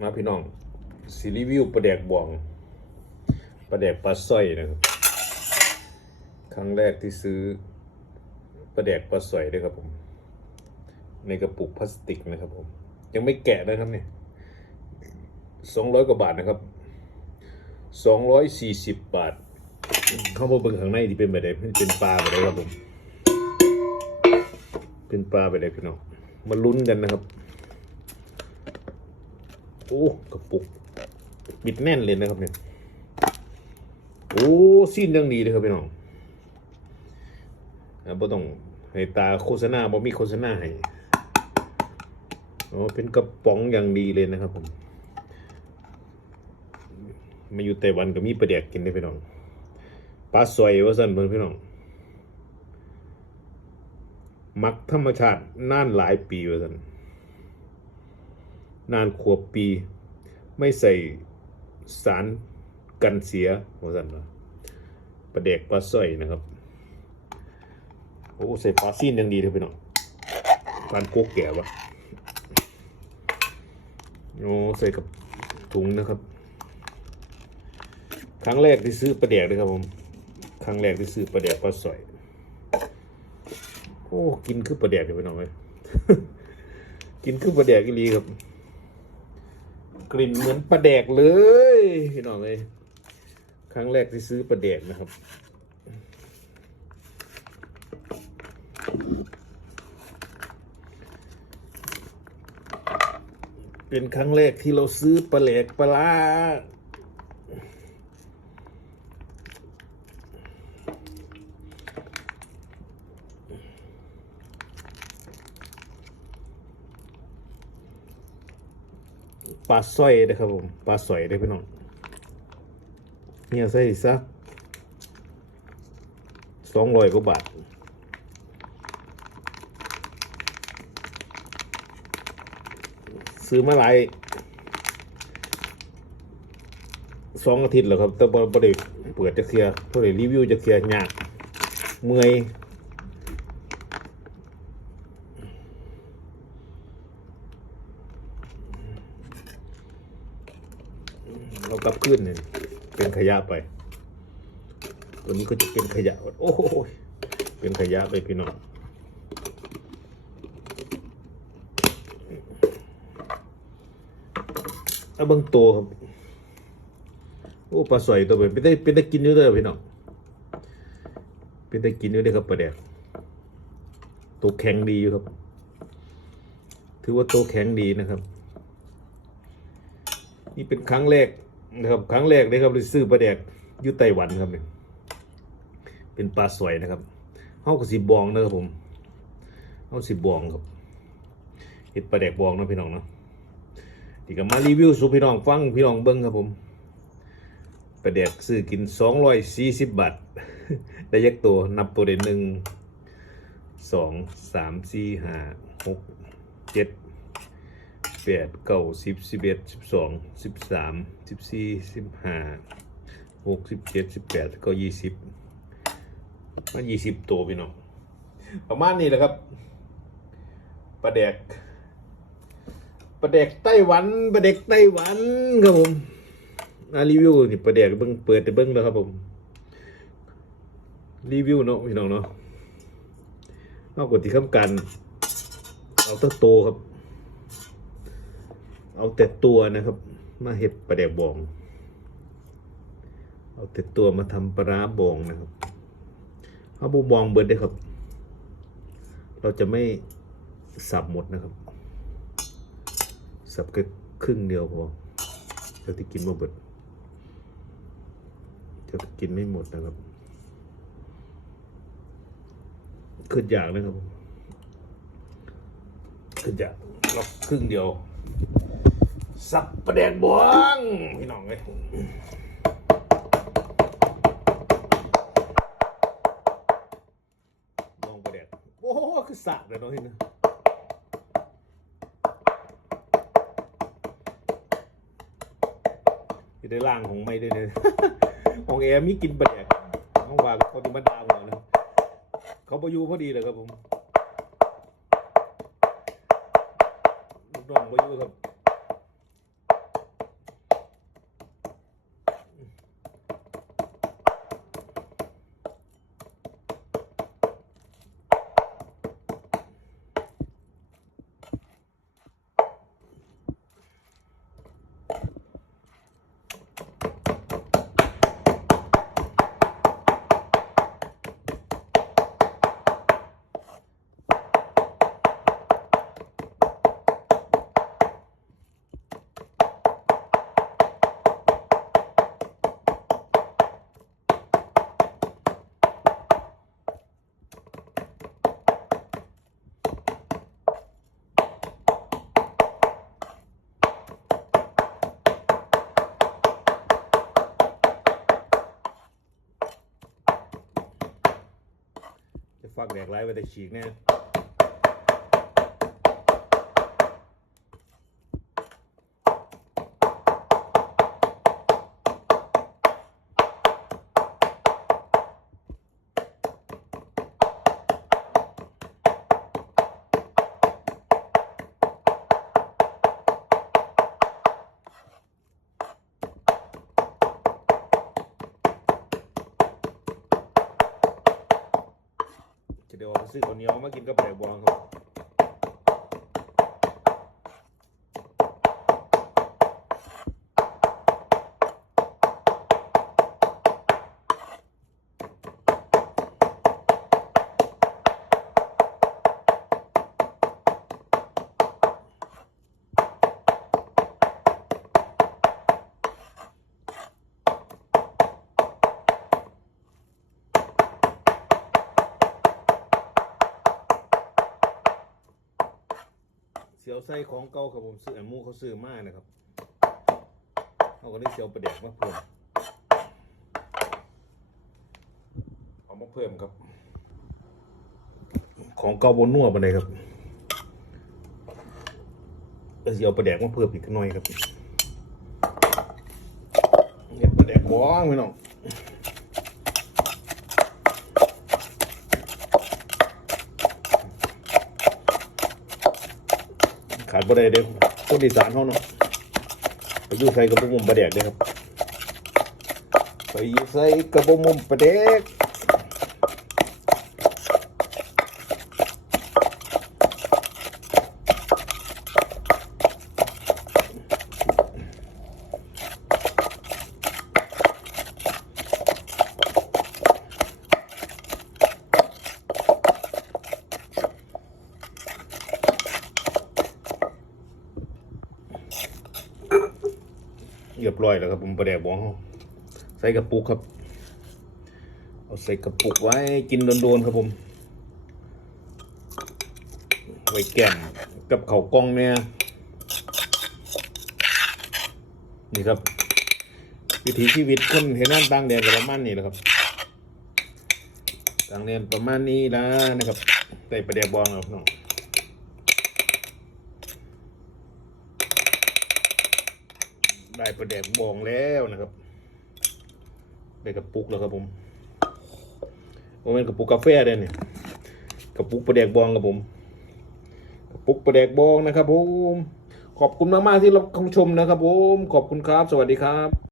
มาพี่น้องซีรีวิวปลาแดกบองปลาแดกปลาสร้อยนะครับ ครั้งแรกที่ซื้อปลาแดกปลาสร้อยด้วยครับผม ในกระปุกพลาสติกนะครับผม ยังไม่แกะนะครับเนี่ยสองร้อยกว่าบาทนะครับสองร้อยสี่สิบบาท เข้ามาเบิ่งข้างในที่เป็นแบบใดมันเป็นปลาแบบใดครับผม เป็นปลาแบบใดพี่น้อง มาลุ้นกันนะครับ โอ้กระปุก บิดแน่นเลยนะครับเนี่ยโอ้สิ้นยังดีเลยครับพี่น้องอ่าบ่ต้องให้ตาโฆษณาบ่มีโฆษณาให้อ๋อเป็นกระป๋องอย่างดีเลยนะครับผมมาอยู่ไต้หวันก็มีปลาแดกกินได้พี่น้องปลาสวยว่าสั่นเพิ่นพี่น้องมักธรรมชาตินานหลายปีว่าสั่น นานขวบปี ไม่ใส่สารกันเสียว่าสั่นว่าปลาแดกปลาสร้อยนะครับ โอ้ใส่ปลาซีนยังดีเลยพี่น้องปลาโกกแก่วะโอ้ใส่กับถุงนะครับ ครั้งแรกที่ซื้อปลาแดกเลยครับผม ครั้งแรกที่ซื้อปลาแดกปลาสร้อย โอ้กินคือปลาแดกอยู่ไปหน่อยกินคือปลาแดกอีลีครับ กลิ่นเหมือนปลาแดกเลยพี่น้องเลยครั้งแรกที่ซื้อปลาแดกนะครับเป็นครั้งแรกที่เราซื้อปลาแหลกปลา ปลาสร้อยนะครับผมปลาสอยได้พี่น้องเนี่ยใส่สักสองร้อยกว่าบาทซื้อมาหลายสองอาทิตย์แล้วครับ แต่บ่บ่ได้เปิดจะเคลียร์บ่ได้รีวิวจะเคลียร์ยากเมื่อย เรากลับขึ้นเนี่ยเป็นขยะไป ตัวนี้ก็จะเป็นขยะ โอ้โหเป็นขยะไปพี่น้องเอาบิ่งตัวครับ โอ้ปลาสอยตัวเป็นเป็นได้เป็นได้กินอยู่เด้อพี่น้องเป็นได้กินอยู่เด้อครับปลาแดกตัวแข็งดีอยู่ครับ ถือว่าตัวแข็งดีนะครับ นี่เป็นครั้งแรก นะครับครั้งแรกเลยครับที่ซื้อปลาแดกอยู่ไต้หวันครับเนี่ยเป็นปลาสวยนะครับเฮาก็สิบบองนะครับผมเฮาสิบบองครับเห็ดปลาแดกบองนะพี่น้องเนาะที่ก็มารีวิวสู่พี่น้องฟังพี่น้องเบิ้งครับผมประเด็กซื้อกินสองร้อยสี่สิบบาทได้ยักตัวนับตัวได้หนึ่งสองสามสี่ห้าหกเจ็ด แปดเก้าสิบสิบเอ็ดสิบสองสิบสามสิบสี่สิบห้าหกสิบเจ็ดสิบแปดก็ยี่สิบมายี่สิบตัวพี่น้องประมาณนี้แหละครับประเด็กประเด็กไต้หวันประเด็กไต้หวันครับผมอารีวิวนี่ประเด็กเบิ้งเปิดแต่เบิ้งแล้วครับผมรีวิวเนาะพี่น้องเนาะนอกจากที่คำกันเอาแต่โตครับ เอาแต่ตัวนะครับ มาเห็ดประเด็กบอง เอาแต่ตัวมาทำปลาบองนะครับเอาบูบองเบิร์ดได้ครับ เราจะไม่สับหมดนะครับ สับแค่ครึ่งเดียวพอจะที่กินมาเบิดจะกินไม่หมดนะครับขึ้นอยากนะครับขึ้นอยากล็อกครึ่งเดียว สับประแดงบวงพี่น้องเลยบองประแดงโอ้โหคือสะเลยเนาะที่นะอยู่ในร่างของไม่ด้วยเนี่ยของแอร์มีกินประแบกห้องว่าเขาจะมาดาวหัวนะเขาไปอยู่พอดีเลยครับผมลูกน้องไปอยู่ครับ ฟักแดกไร้ไปแต่ฉีกแน่ จะเดี๋ยวเอาไปซื้อข้าวเหนียวมากินกับแดกบวงครับ เสียวไส้ของเก่าครับผมซื้อไอ้หมูเขาซื้อมากนะครับเขาก็ได้เสียวประแดกมาเพิ่มเอามาเพิ่มครับ ของเก่าบนนัวปานใดครับเสียวประแดกมาเพิ่มอีกหน่อยครับเห็ดประแดกบ้องพี่น้อง ขาดบ่ได้เด้อคนอีสานเฮาเนาะไปอยู่ใส่กระบอกมุมประเด็กเด้อครับไปอยู่ใส่กระบอกมุมประเด็ก เรียบร้อยแล้วครับผมประเดกบ้องใส่กระปุกครับ เอาใส่กระปุกไว้กินโดนๆครับผม ไว้แก้มกับเข่ากล้องเนี่ย นี่ครับ วิถีชีวิตคนเห็นนั่นต่างแดนประมาณนี้แหละครับต่างแดนประมาณนี้ละนะครับ ใส่ประเดี๋ยวบองครับน้อง ได้ประเดี๋ยวบองแล้วนะครับได้กระปุกแล้วครับผมโมเมนกระปุกกาแฟเด้เนี่ยกระปุกประเดี๋ยวบองครับผมกระปุกประเดกบองนะครับผมขอบคุณมากๆที่รับชมนะครับผมขอบคุณครับ สวัสดีครับ